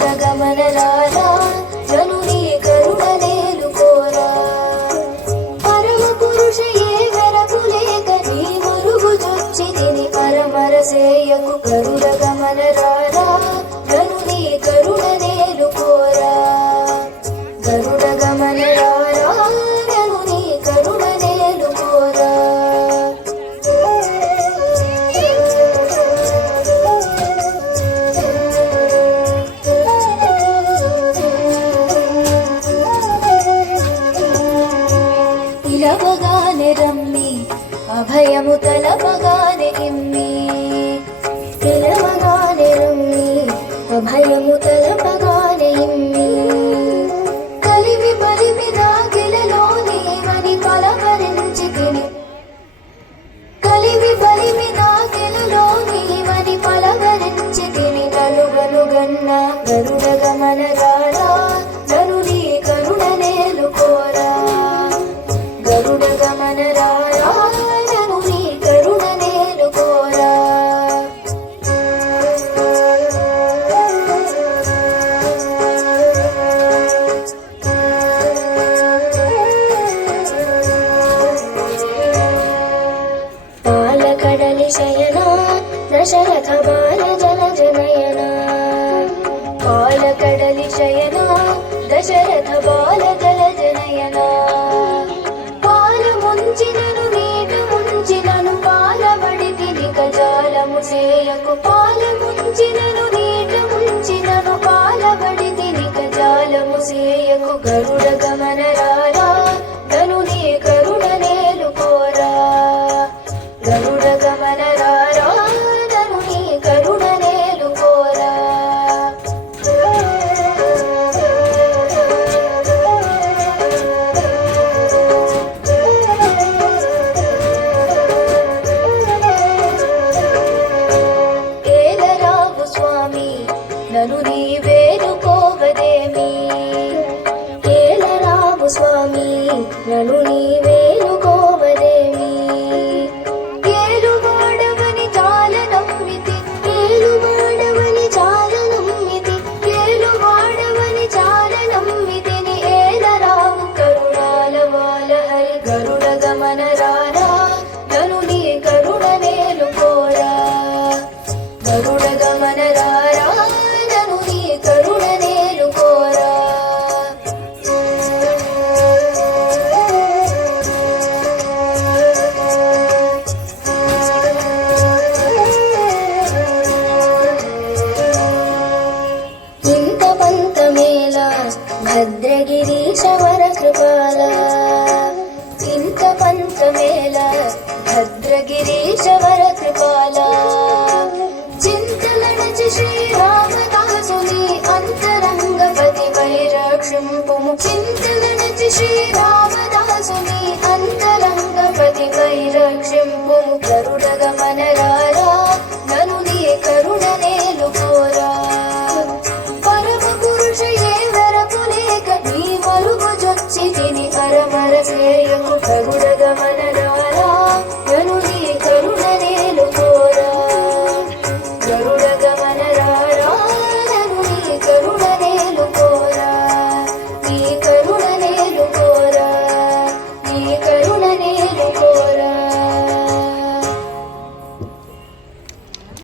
గరుడ గమన రారా జనుని కరుణనేలు కోరా పరమ పురుష ఏ వెరకు లేక నీ మురుగు జొచ్చి తిని పరమరసేయకు గరుడ గమన రారా జనుని కరుణనేలు కోరా గరుడ గమన రారా జనుని కరుణనేలు కోరా పిలవగానే రమ్మి అభయము తలపగానే ఇమ్మి పిలవగానే రమ్మి అభయము తలపగానే ఇమ్మి కలిమి బలిమి దాగిలలో నీవని పలవరించి తిని కలిమి బలిమి దాగిలలో నీవని పలవరించి తిని నలుగనుగన్న గరుడ గమన రారా జనుని కరుణనేలు కోరా గరుడ గమన రారా జనుని కరుణనేలు కోరా పాలకడలి శయనా దశరథ బాల జల జనయనా పాలకడలి శయనా దశరథ బాల జల జనయనా పాల ముంచినను నీట ముంచినను పాలబడి తిని కజాలము సేయకు పాల ముంచినను నీట ముంచినను పాలబడి తిని కజాలము సేయకు గరుడ గమన రారా జనుని కరుణనేలు కోరా గరుడ గమన రారా జనుని కరుణనేలు కోరా ఏలరావు స్వామి నను నీ వేడుకోవదేమి ఏలరావు స్వామి నను నీ వేడుకోవదేమి ఏలువాడవని చాల నమ్మితి ఏలువాడవని చాల నమ్మితి ఏలువాడవని చాల నమ్మితిని ఏలరావు కరుణాల వాల హరి గరుడ గమన రారా జనుని కరుణనేలు కోరా గరుడ గమన రారా జనుని కరుణనేలు కోరా ఇంత పంతమేళ భద్రగిరీశ వర కృపాల ఇంత పంతమేళ భద్రగిరీశ వర కృపాల చింతలనచి శ్రీరామదాసుని అంతరంగపతి వైరక్షింపుము చింతలనచి శ్రీరామదాసుని అంతరంగపతి వైరక్షింపుము గరుడ గమన రారా జనుని కరుణనేలు కోరా పరమ పురుష ఏ వరకు లేక నీ మరుగు జొచ్చి తిని పరమరసేయకు గరుడ గమన